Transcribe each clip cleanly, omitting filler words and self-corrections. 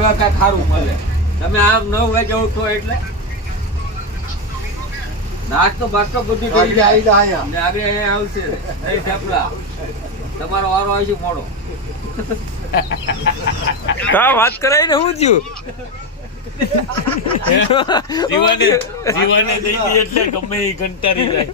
હવે કાંઈ ખારું મળે. તમે આમ 9 વાગે ઉઠો એટલે નાસ્તો બાસ્તો બધું કરી જાય. આગળ અહીંયા આવશે નહીં થેપલા. તમારો વારો આવશે મોડો. કા વાત કરાય ને હું થયું? જીવાને દઈ દી એટલે ગમે એ કંટારી જાય.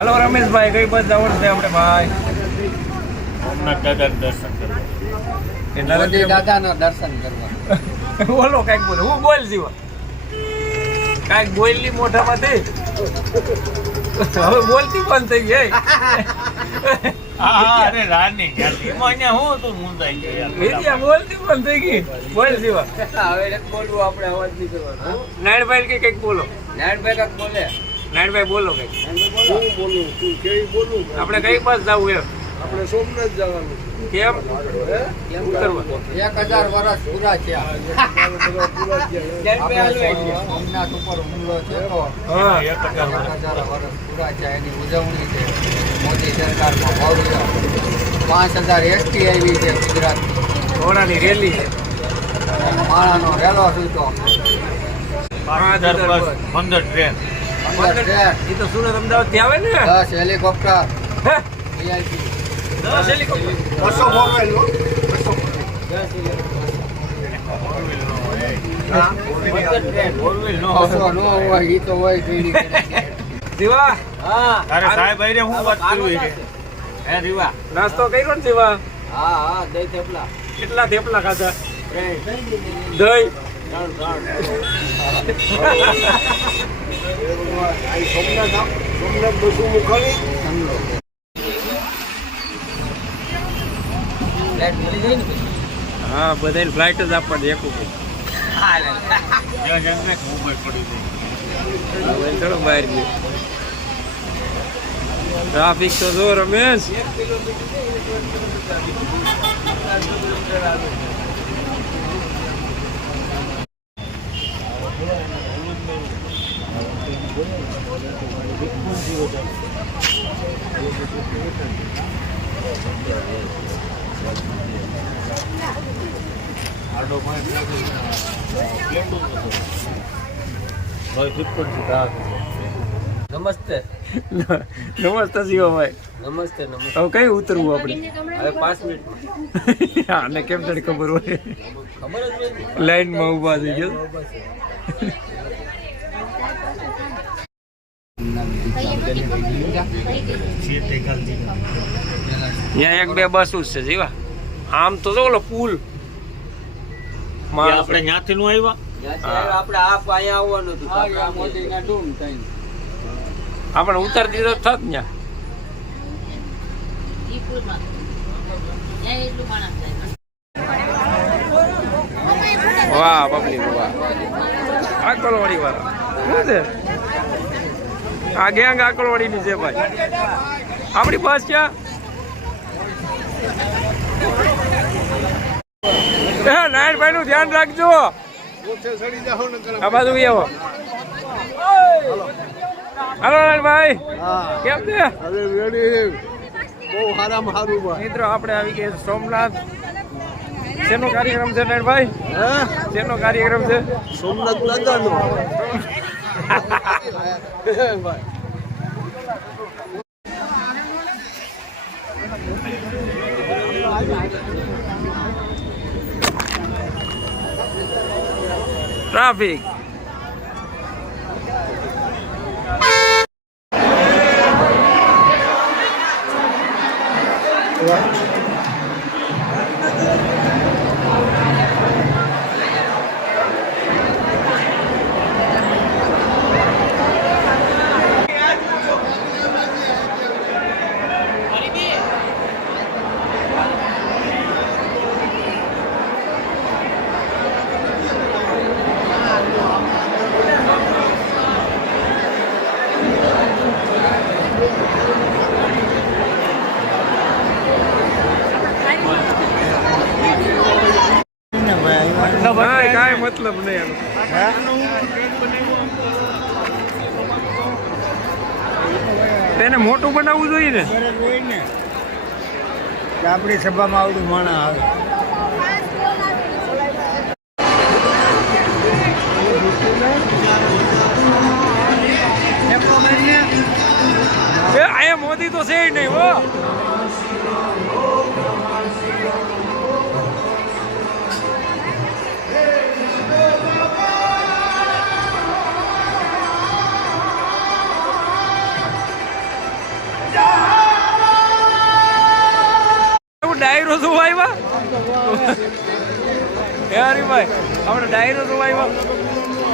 હલો રમેશભાઈ, કઈ બાજુ જવાનું છે આપણે ભાઈ? દાદા દર્શન કરવા. દાદાના દર્શન કરવા. બોલો કઈક બોલો. હું બોલ જીવા કઈક બોલ ની મોઢામાંથી હવે બોલતી બંધ થઈ ગઈ. અરે રાની અહીંયા હું તું મુંદાઈ ગયો. બોલતી બંધ થઈ ગઈ. બોલ જીવા. હવે બોલવું આપણે અવાજ નહીં કરવાનો. નાયણભાઈ કે કઈક બોલો. નારાયણભાઈ કાંઈક બોલે. નાયણભાઈ બોલો કઈક. હું બોલું તું કેવી બોલું. આપણે કઈ બાજુ જવું એમ? આપણે સોમનાથ જવાનું. કેમ? કેમ કરવા? 1000 વર્ષ પૂરા થયા. સોમનાથ ઉપર હુમલો થયો. હા 1000 વર્ષ પૂરા થયા એની ઉજવણી છે. મોદી સરકારમાં ભવ્ય 5000 એસટી આવી છે ગુજરાત. ઘોડાની રેલી છે. માણાનો રેલો છૂટો. 15 ટ્રેન. 15 ટ્રેન. એ તો સુરત અમદાવાદ થી આવે ને. 10 હેલિકોપ્ટર. હે? VIP. 10 હેલિકોપ્ટર. 200 મોબાઈલ. 200 નો હોય ઈ તો હોય ટ્રેનિંગ. જીવા હા. તારે સાહેબ આઈને હું વાત કરવી છે? હે રીવા? નાસ્તો કર્યો ને જીવા? હા દહીં થેપલા. કેટલા થેપલા ખાધા? ત્રણ. દહીં સોમનાથ બસું મુખાણી. હા બધાને ફ્લાઇટ જ આપવાની એક ઉપર. ચલો બહાર ગયો. ટ્રાફિક તો જો રમેશ. નમસ્તે. નમસ્તે શિવાભાઈ. નમસ્તે નમસ્તે. હવે કઈ ઉતરવું આપણે? હવે 5 મિનિટમાં. આને કેમ તને ખબર હોય? ખબર જ નહીં. લાઈનમાં ઊભા થઈ ગયો. ત્યાં એક બે બસ જ છે જીવા. આમ તો જો ઓલો પુલ આપણે ત્યાંથી નું આવ્યા. આપણે આ પાયા આવવાનું હતું. મોદીના ડૂમ થઈને. આપણે ઉતારી દીધો થત ને. વાહ પબ્લિક વાહ. આકલવાડી વાળા શું છે? આ ગેંગ આકલવાડી ની છે ભાઈ. આપણી બસ ક્યાં? નારાયણભાઈ નું ધ્યાન રાખજો. આ બાજુ આવો. હાલો નારાયણભાઈ, કેમ છે? બહુ સારામાં સારું ભાઈ. મિત્રો આપણે આવી ગયા સોમનાથ. શેનો કાર્યક્રમ છે નારાયણભાઈ? શેનો કાર્યક્રમ છે? સોમનાથ દાદાનો. ટ્રાફિક. કાંઈ મતલબ નહીં. તેને મોટું બનાવવું જોઈએ ને. આપણી સભામાં આવડું માણસ આવે. એ અહીંયા મોદી તો છે ય નહીં હો. ડાયરો જોવા આવ્યા હરીભાઈ, આપણે ડાયરો જોવા આવ્યા.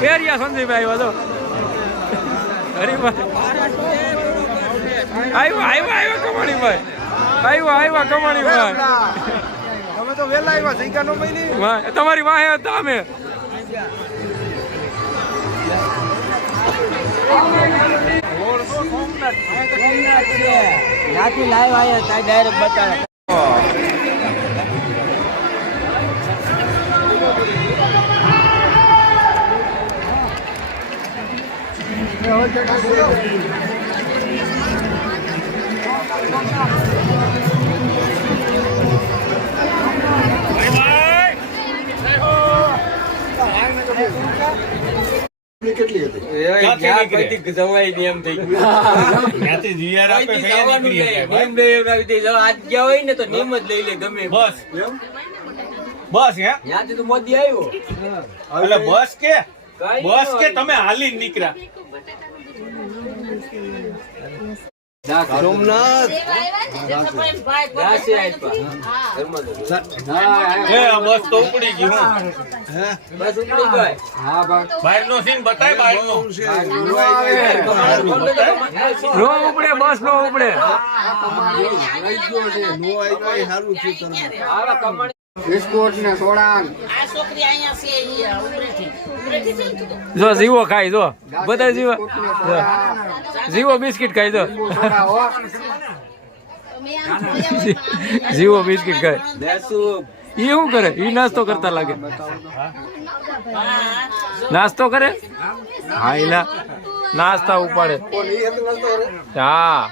ફેરિયા સંજયભાઈ આવ્યા તો હરીભાઈ આવ્યા કમાણીભાઈ, આવ્યા કમાણીભાઈ. તમે તો વેલા આવ્યા સૈકા નો મહિની. તમારી વાહે હતા અમે. ત્યાંથી લાઈવ આવ્યા ત્યાં ડાયરેક્ટ બતાવે. કેટલી હતી? જવાય એમ થઈ ત્યાંથી જીઆર આપે કયા નીકળી ગયા ભાઈ? આજ ગયા હોય ને તો નિયમ જ લઈ લે ગમે. બસ બસ હે ત્યાંથી તો મોદી આવ્યો. એટલે બસ કે તમે હાલી નીકળ્યા. સોમનાથ બસ તો ઉપડી ગઈ. હું બસ ઉપડી ગઈ. બહાર નો સીન બતાય. બહાર નો નો ઉપડે, બસ નો ઉપડે. બિસ્કુટ ને સોડા. જો જીવો ખાય, જો બધા જીવો જીવો બિસ્કિટ ખાય. જો જીવો બિસ્કિટ ખાય. ઈ શું કરે? ઈ નાસ્તો કરતા લાગે. નાસ્તો કરે. હા એલા નાસ્તા ઉપાડે. હા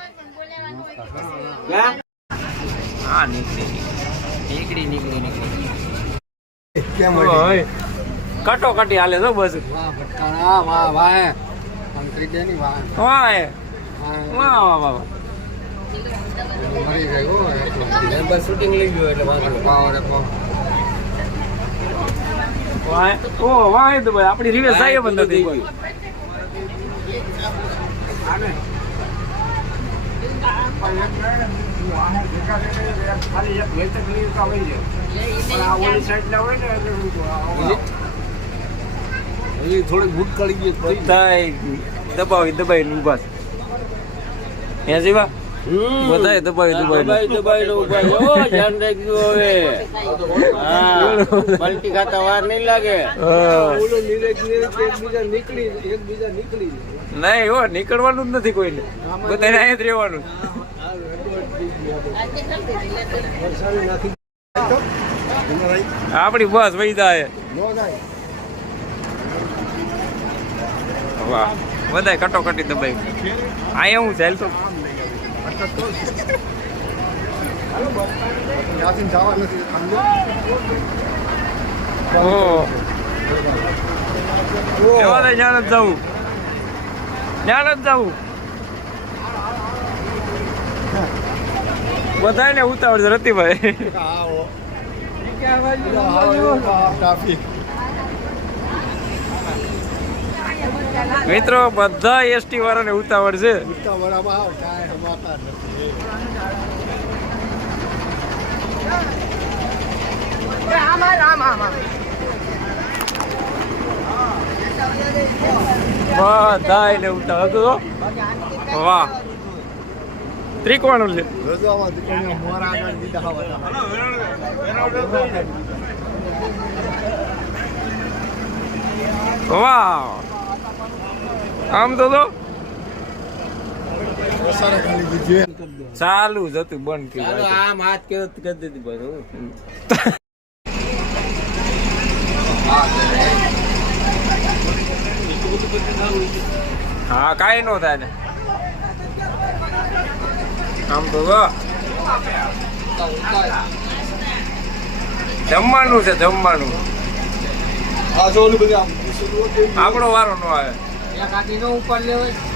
હા નીકળી કટોકટી હાલે તો બસ. શૂટિંગ લઈ ગયો એટલે આપડી રિવેશ થાય બંધ નથી. થોડીક ભૂટ કાઢી ગઈ દબાવી ઉભા હે જીવા. બધાય દબાવી પલટી ખાતા વાર નહીં લાગે. નહીં હો, નીકળવાનું જ નથી કોઈને. બધાને અહીંયા જ રહેવાનું. આપડી બસ વહી જાય. વાહ બધાય કટોકટી દબાઈ. અહીંયા હું ચાલ તો જ્ઞાન જ જવું, જ્ઞાન જ જવું. બધાય ને ઉતાવળ છે રતિભાઈ. મિત્રો બધા એસટી વાળાને ઉતાવળ છે. બધા ને ઉતાવળ. વાહ ત્રિકોણ છે. વાહ આમ તો ચાલુ જ હતું, બંધ કર્યું. આમ હાથ કેવો કરી દીધી બધું. હા કાંઈ નો થાય ને આમ તો જો જમવાનું છે જમવાનું આપણો વારો નો આવે એક આદિનો ઉપર લેવાય